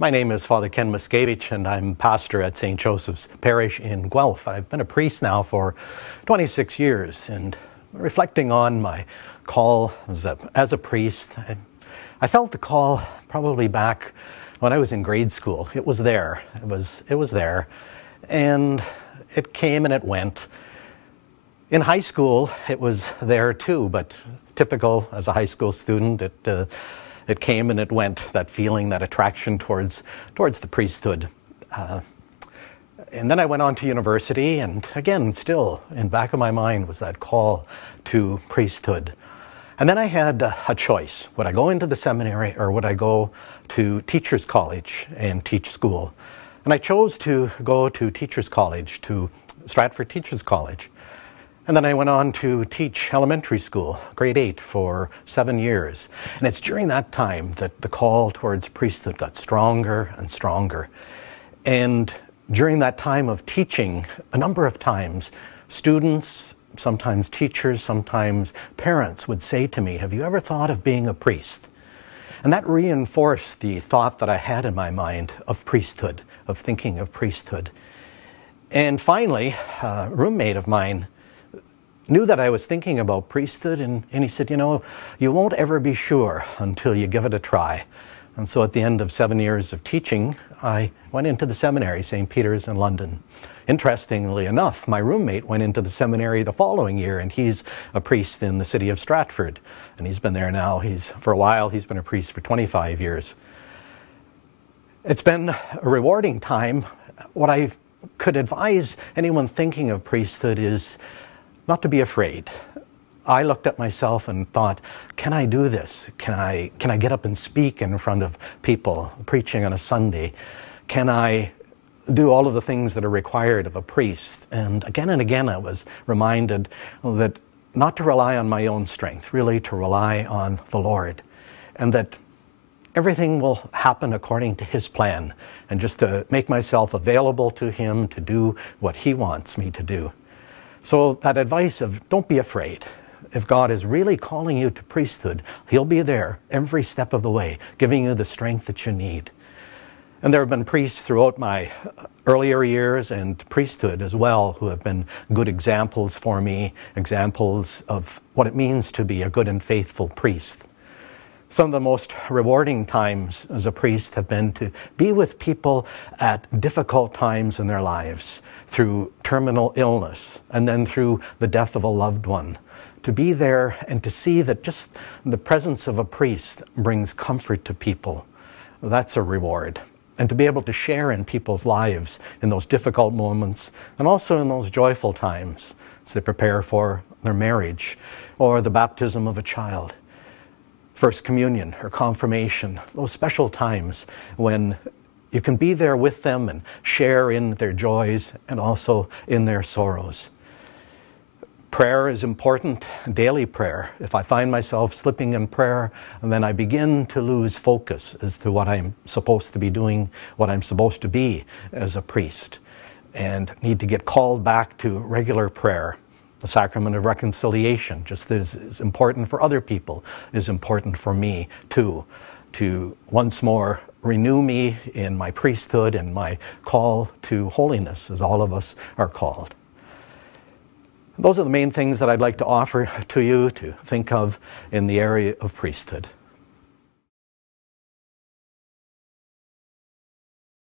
My name is Father Ken Miskiewicz, and I'm pastor at St. Joseph's Parish in Guelph. I've been a priest now for 26 years, and reflecting on my call as a priest, I felt the call probably back when I was in grade school. It was there. It was there, and it came and it went. In high school, it was there too, but typical as a high school student, it came and it went, that feeling, that attraction towards the priesthood. And then I went on to university, and again, still in back of my mind was that call to priesthood. And then I had a choice. Would I go into the seminary or would I go to teacher's college and teach school? And I chose to go to teacher's college, to Stratford Teachers College. And then I went on to teach elementary school, grade 8, for 7 years. And it's during that time that the call towards priesthood got stronger and stronger. And during that time of teaching, a number of times, students, sometimes teachers, sometimes parents would say to me, "Have you ever thought of being a priest?" And that reinforced the thought that I had in my mind of priesthood, of thinking of priesthood. And finally, a roommate of mine knew that I was thinking about priesthood, and he said, "You know, you won't ever be sure until you give it a try." And so at the end of 7 years of teaching, I went into the seminary, St. Peter's in London. Interestingly enough, my roommate went into the seminary the following year, and he's a priest in the city of Stratford. And he's been there now. For a while, he's been a priest for 25 years. It's been a rewarding time. What I could advise anyone thinking of priesthood is not to be afraid. I looked at myself and thought, can I do this? Can I get up and speak in front of people, preaching on a Sunday? Can I do all of the things that are required of a priest? And again, I was reminded that not to rely on my own strength, really to rely on the Lord, and that everything will happen according to His plan, and just to make myself available to Him to do what He wants me to do. So that advice of don't be afraid. If God is really calling you to priesthood, He'll be there every step of the way, giving you the strength that you need. And there have been priests throughout my earlier years and priesthood as well who have been good examples for me, examples of what it means to be a good and faithful priest. Some of the most rewarding times as a priest have been to be with people at difficult times in their lives, through terminal illness, and then through the death of a loved one. To be there and to see that just the presence of a priest brings comfort to people, that's a reward. And to be able to share in people's lives in those difficult moments, and also in those joyful times as they prepare for their marriage or the baptism of a child. First communion or confirmation, those special times when you can be there with them and share in their joys and also in their sorrows. Prayer is important, daily prayer. If I find myself slipping in prayer, and then I begin to lose focus as to what I'm supposed to be doing, what I'm supposed to be as a priest, and need to get called back to regular prayer. The sacrament of reconciliation, just as important for other people, is important for me too, to once more renew me in my priesthood and my call to holiness, as all of us are called. Those are the main things that I'd like to offer to you to think of in the area of priesthood.